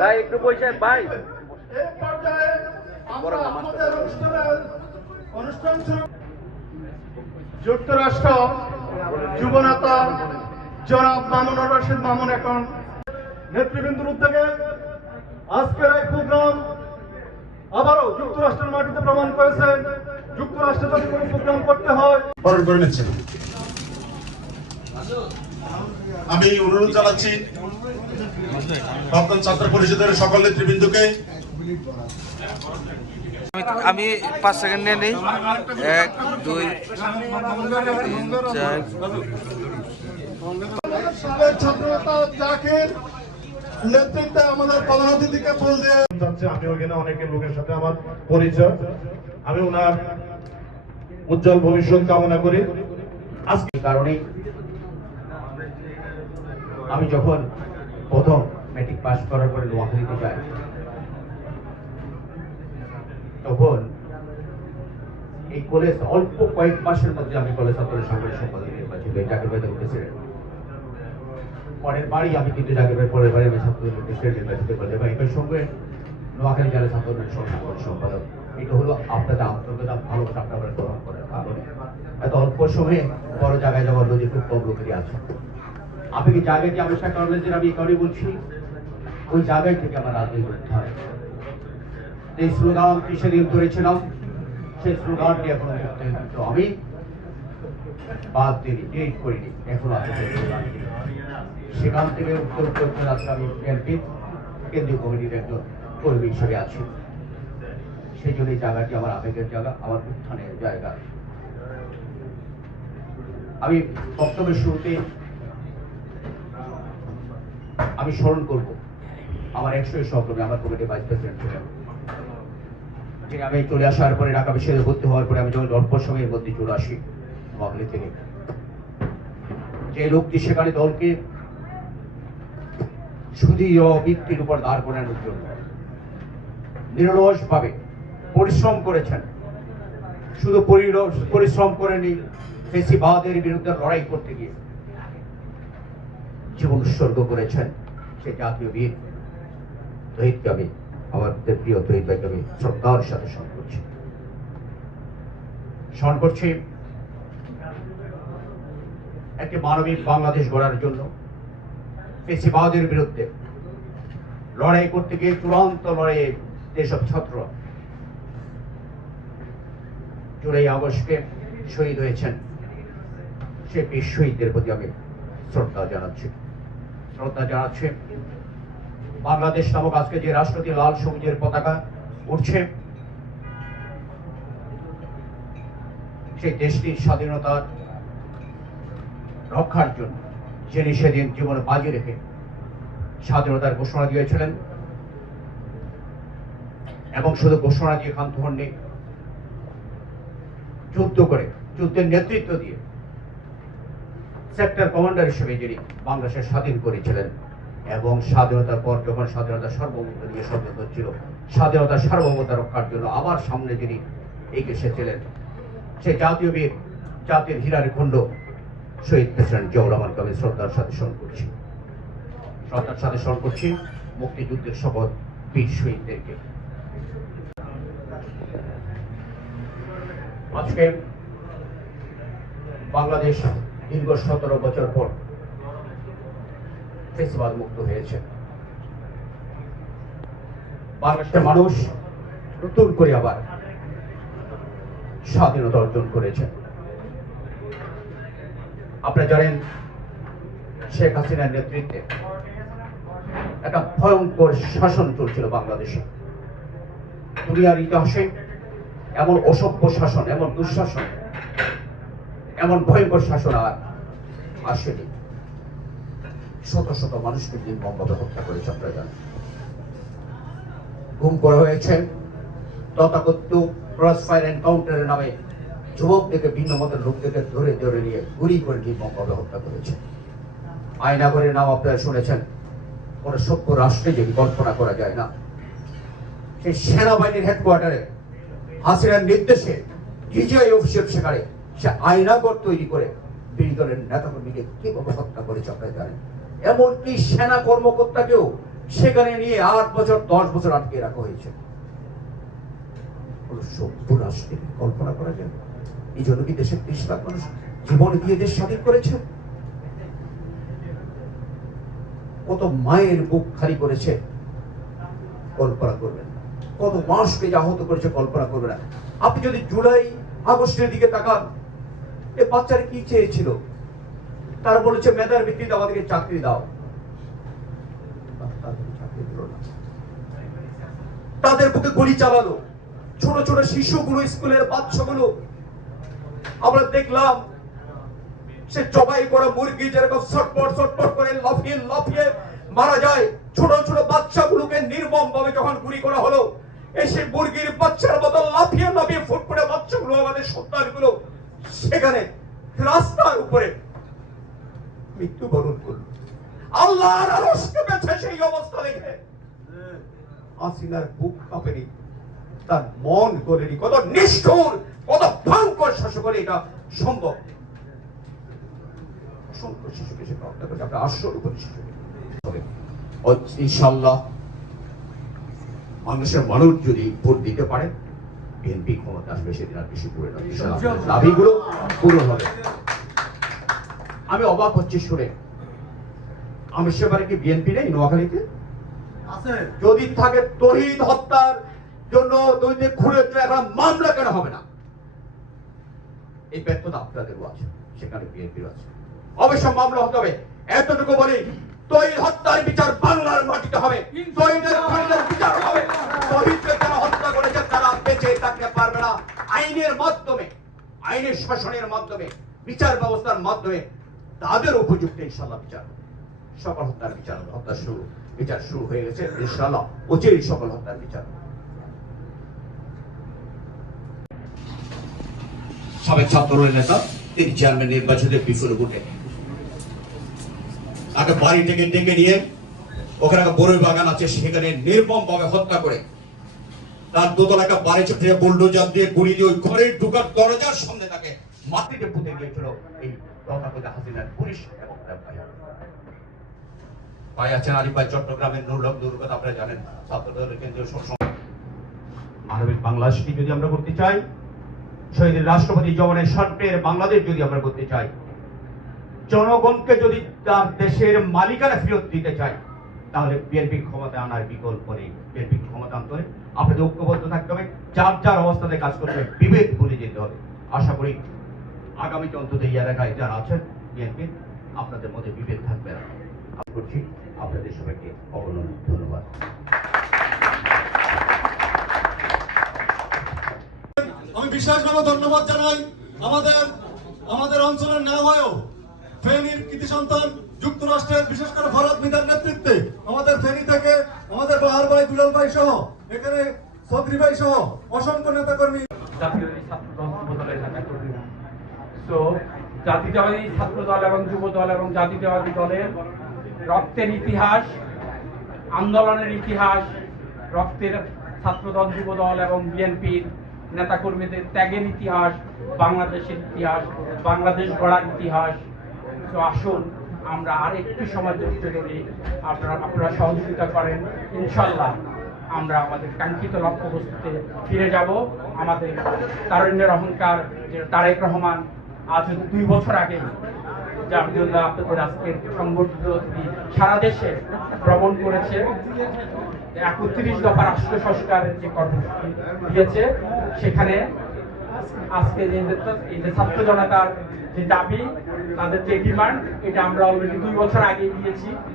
ভাই একটু পয়সা ভাই। যুক্তরাষ্ট্র যুবনেতা জনাব মামুনুর রশিদ মামুন এখন নেতৃবৃন্দুর উদ্যোগে আজকের এই প্রোগ্রাম আবারও যুক্তরাষ্ট্রের মাটিতে প্রমাণ করেছেন যুক্তরাষ্ট্রে যদি কোনো প্রোগ্রাম করতে হয় বরণ করে নিচ্ছেন। আমি অনুরোধ জানাচ্ছি প্রাক্তন ছাত্র পরিষদের সকল নেতৃবৃন্দকে আমি- আমি পাঁচ সেকেন্ড নিয়ে নিই। এক দুই তিন চার। ছাত্রনেতা জাকির নেতৃত্বে আমাদের প্রধান অতিথিকে ফুল দিয়ে যাচ্ছে আমি ওখানে অনেকের লোকের সাথে আমার পরিচয় আমি ওনার উজ্জ্বল ভবিষ্যৎ কামনা করি আজকে কারণে আমি যখন প্রথম ম্যাট্রিক পাস করার পরে নোয়াখালীতে যাই তখন এই কলেজ অল্প কয়েক মাসের মধ্যে আমি কলেজ ছাত্রের সংগ্রহ সম্পাদক নির্বাচিত হই জাকির ভাই প্রেসিডেন্ট পরের বাড়ি আমি কিন্তু জাকির ভাই পরের বাড়ি আমি ছাত্রদের প্রেসিডেন্ট নির্বাচিত করতে পারি এর সঙ্গে নোয়াখালী জেলা ছাত্রদের সংগ্রহ সম্পাদক। এটা হলো আপনাদের আন্তর্জাতিক ভালোবাসা আপনারা গ্রহণ করার কারণে। এত অল্প সময়ে বড় জায়গায় যাওয়ার নদী খুব কম লোকেরই আছে আপনি কি জায়গায় যে আবিষ্কার করলেন যে আমি কারণে বলছি? ওই জায়গায় থেকে আমার রাজনীতি করতে হয়। এই স্লোগানটি সেদিন ধরেছিলাম, সেই স্লোগানটি এখন আমি বাদ দিইনি ডিলিট করিনি, এখন আছে সেখান থেকে উত্তর করতে আজকে আমি বিএনপি কেন্দ্রীয় কমিটির একজন কর্মী হিসেবে আছি। সেই জন্য জায়গাটি আমার আবেগের জায়গা, আমার উত্থানের জায়গা। আমি বক্তব্যের শুরুতে আমি স্মরণ করব। আমার একশো সহকর্মী, আমার কমিটির ভাইস প্রেসিডেন্ট ছিলেন। আমি চলে আসার পরে ঢাকা ভর্তি হওয়ার পরে আমি যখন অল্প সময়ের মধ্যে চলে আসি থেকে যে লোকটি সেখানে দলকে সুদী ও বৃত্তির উপর দাঁড় করানোর জন্য নিরলস ভাবে পরিশ্রম করেছেন, শুধু পরিশ্রম করেনি, ফেসিবাদের বিরুদ্ধে লড়াই করতে গিয়ে। উৎসর্গ করেছেন। সে জাতীয় বীর শহীদকে আমি আমাদের প্রিয় শহীদ ভাইকে শ্রদ্ধার সাথে স্মরণ করছি। স্মরণ করছি একটি মানবিক বাংলাদেশ গড়ার জন্য, ফেসিবাদের বিরুদ্ধে লড়াই করতে গিয়ে চূড়ান্ত লড়াইয়ে যেসব ছাত্র জুলাই আগস্টে শহীদ হয়েছেন, সে বীর শহীদদের প্রতি আমি শ্রদ্ধা জানাচ্ছি। শ্রদ্ধা জানাচ্ছি বাংলাদেশ নামক আজকে যে রাষ্ট্রটি লাল সবুজের পতাকা উঠছে সেই দেশটির স্বাধীনতার রক্ষার জন্য যিনি সেদিন জীবন বাজি রেখে স্বাধীনতার ঘোষণা দিয়েছিলেন, এবং শুধু ঘোষণা দিয়ে ক্ষান্ত হননি, যুদ্ধ করে, যুদ্ধের নেতৃত্ব দিয়ে সেক্টর কমান্ডার হিসেবে যিনি বাংলাদেশের স্বাধীন করেছিলেন এবং স্বাধীনতার পর যখন স্বাধীনতা সার্বভৌমত্ব নিয়ে সচেতন ছিল স্বাধীনতা সার্বভৌমতা রক্ষার জন্য আবার সামনে যিনি এসেছিলেন, সেই জাতীয় বীর, জাতির হীরার খণ্ড শহীদ প্রেসিডেন্ট জিয়াউর রহমানকে আমি শ্রদ্ধার সাথে স্মরণ করছি। শ্রদ্ধার সাথে স্মরণ করছি মুক্তিযুদ্ধের শপথ বীর শহীদদেরকে। আজকে বাংলাদেশ দীর্ঘ সতেরো বছর পর ফেসবাদ মুক্ত হয়েছে। বাংলাদেশের মানুষ নতুন করে আবার স্বাধীনতা অর্জন করেছে। আপনারা জানেন, শেখ হাসিনার নেতৃত্বে একটা ভয়ঙ্কর শাসন চলছিল বাংলাদেশে। দুনিয়ার ইতিহাসে এমন অসভ্য শাসন, এমন দুঃশাসন, এমন ভয়ঙ্কর শাসন আর আসেনি শত শত মানুষকে নির্মমভাবে হত্যা করেছে, আপনারা গুম করা হয়েছে ক্রস ফায়ার এনকাউন্টারের নামে যুবকদেরকে ভিন্ন মতের লোকদেরকে ধরে ধরে নিয়ে গুলি করে নির্মমভাবে হত্যা করেছে। আয়নাগরের নাম আপনারা শুনেছেন, কোন সভ্য রাষ্ট্রে যদি কল্পনা করা যায় না, সেই সেনাবাহিনীর হেডকোয়ার্টারে হাসিনার নির্দেশে ডিজিআই অফিসের সেখানে সে আয়নাগর তৈরি করে বিরোধী দলের নেতাকর্মীকে কীভাবে হত্যা করেছে আপনারা জানেন এমনকি সেনা কর্মকর্তাকেও সেখানে নিয়ে আট বছর, দশ বছর আটকে রাখা হয়েছে। রাষ্ট্রে কল্পনা করা যায়? এই জন্য কি দেশের লাখ মানুষ জীবন দিয়ে দেশ স্বাধীন করেছে? কত মায়ের বুক খালি করেছে? কল্পনা করবেন কত মাসকে আহত করেছে, কল্পনা করবেন আপনি যদি জুলাই, আগস্টের দিকে তাকান এ বাচ্চারা কি চেয়েছিল? তারা বলেছে, মেধার ভিত্তিতে আমাদেরকে চাকরি দাও। তাদের বুকে গুলি চালালো। ছোট ছোট শিশুগুলো স্কুলের বাচ্চাগুলো আমরা দেখলাম, সে জবাই করা মুরগি যেরকম ছটপট ছটপট করে লাফিয়ে লাফিয়ে মারা যায়। ছোট ছোট বাচ্চাগুলোকে নির্মম ভাবে যখন গুলি করা হলো, এসে মুরগির বাচ্চার মতো লাফিয়ে লাফিয়ে ফুটফুটে বাচ্চাগুলো আমাদের সন্তানগুলো সেখানে রাস্তার উপরে মৃত্যুবরণ করল। বেঁচে সেই অবস্থা দেখে আসিনার বুক কাঁপেনি। তার মন কত নিষ্ঠুর, কত ভয়ঙ্কর এটা সম্ভব। অসংখ্য শিশুকে সে হত্যা করেছে। আশ্চর্য ইনশাল্লাহ মানুষের মানুষ যদি ভোট দিতে পারে বিএনপি ক্ষমতা আসবে সেদিন আর ইনশাল্লাহ আপনাদের দাবিগুলো পূরণ হবে। আমি অবাক হচ্ছি শুনে। আমি সেবারে কি বিএনপি নেই নোয়াখালীতে? যদি থাকে তহিদ হত্যার জন্য তহিদে খুঁড়ে এখন মামলা কেন হবে না? এই ব্যর্থতা আপনাদেরও আছে সেখানে বিএনপির আছে। অবশ্য মামলা হতে হবে। এতটুকু বলি তহিদ হত্যার আইনের শাসনের মাধ্যমে, বিচার ব্যবস্থার মাধ্যমে তাদের উপযুক্ত ইনশাল্লাহ বিচার সকল হত্যার বিচার হত্যা শুরু, বিচার শুরু হয়ে গেছে ইনশাআল্লাহ। অচিরেই সকল হত্যার বিচার সাবেক ছাত্র নেতা, তিনি চেয়ারম্যান নির্বাচনে বিফল ভোটে তাকে বাড়ি থেকে ডেকে নিয়ে, ওখানে একটা বড়ই বাগান আছে, সেখানে নির্মম ভাবে হত্যা করে তার দোতলা একটা বাড়ি চোখে বুলডোজার দিয়ে গুড়ি দিয়ে ওই ঘরের ঢুকার দরজার সামনে তাকে মাটিতে পুঁতে দিয়েছিল এই তথাকথিত হাসিনার পুলিশ এবং ভাই। আছেন চট্টগ্রামের নুরলক দুর্গত আপনারা জানেন। ছাত্রদলের কেন্দ্রীয় মানবিক বাংলাদেশটি যদি আমরা করতে চাই, শহীদের রাষ্ট্রপতি জওয়ানের স্বপ্নের বাংলাদেশ যদি আমরা করতে চাই, জনগণকে যদি তার দেশের মালিকানা ফেরত দিতে চাই তাহলে বিএনপি ক্ষমতা আনার বিকল্প নেই। বিএনপি ক্ষমতা আনতে হলে আপনাদের ঐক্যবদ্ধ থাকতে হবে। যার যার অবস্থাতে কাজ করতে হবে, বিভেদ ভুলে যেতে হবে। আশা করি আগামীতে অন্তত এই এলাকায় যারা আছেন বিএনপি, আপনাদের মধ্যে বিভেদ থাকবে না। করছি আপনাদের সবাইকে অবনন্দন ধন্যবাদ। আমি বিশেষভাবে ধন্যবাদ জানাই আমাদের আমাদের অঞ্চলের না হয়েও ফেনীর কৃতি সন্তান যুক্তরাষ্ট্রের, বিশেষ করে ভারত মিদার নেতৃত্বে, আমাদের ফেনী থেকে আমাদের বাহার ভাই, দুলাল ভাই সহ, এখানে চৌধুরী ভাই সহ অসংখ্য নেতাকর্মী। জাতীয় ছাত্র দল এবং যুব দল এবং জাতীয়তাবাদী দলের রক্তের ইতিহাস, আন্দোলনের ইতিহাস, রক্তের ছাত্র দল, যুব দল এবং বিএনপির নেতাকর্মীদের ত্যাগের ইতিহাস, বাংলাদেশের ইতিহাস, বাংলাদেশ গড়ার ইতিহাস। তো আসুন আমরা আর একটু সময় ধৈর্য ধরি আপনারা আপনারা সহযোগিতা করেন। ইনশাল্লাহ আমরা আমাদের কাঙ্ক্ষিত লক্ষ্যবস্তুতে ফিরে যাব। আমাদের তারুণ্যের অহংকার, যে তারেক রহমান আজ দুই বছর আগে জামিউল্লাহ আপনাদের আজকের সংগঠিত সারা দেশে ভ্রমণ করেছে। একত্রিশ দফা রাষ্ট্র সংস্কারের যে কর্মসূচি দিয়েছে, সেখানে আজকে যে ছাত্র জনতার যে দাবি তাদের যে ডিমান্ড এটা আমরা অলরেডি দুই বছর আগে দিয়েছি।